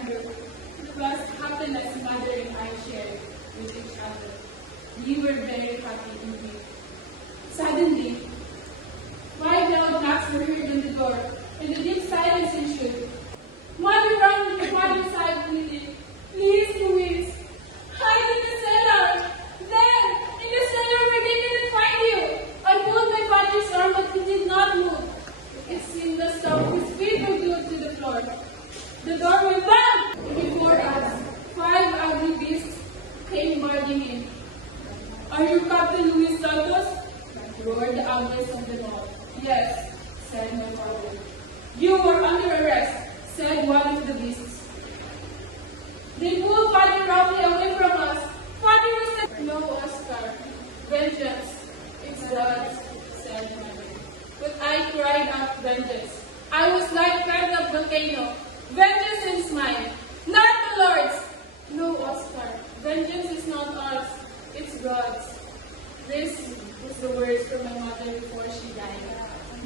remember the vast happiness Mother and I shared with each other. We were very happy indeed. Suddenly, wide loud knocks were heard on the door, and the deep silence ensued. Mother ran to Father's side pleading, "Please, Luis, hide in the cellar." Then, in the cellar where they couldn't find you. I pulled my father's arm, but he did not move. It seemed as though his feet were glued to the floor. The door went bang! Before us, 5 ugly beasts came marching in. "Are you Captain Luis Santos?" roared the ugliest of them all. "Yes," said my father. "You were under arrest," said one of the beasts. They pulled Father roughly away from us. Father was said, "No, Oscar. Vengeance. It's God's," said Mother. But I cried out vengeance. I was like pent-up volcano. "Vengeance is mine, not the Lord's." "No, Oscar. Vengeance is not ours. It's God's." This was the words from my mother before she died.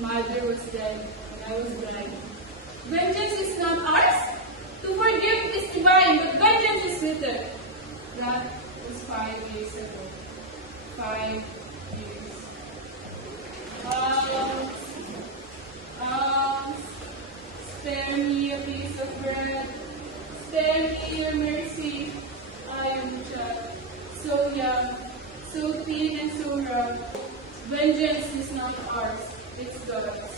Mother was dead, and I was blind. Vengeance is not ours? To forgive is divine, but vengeance is little. That was 5 years ago. 5 years. Spare me a piece of bread. Spare me your mercy. I am a child, so young, so thin and so rough. Vengeance is not ours, it's God's.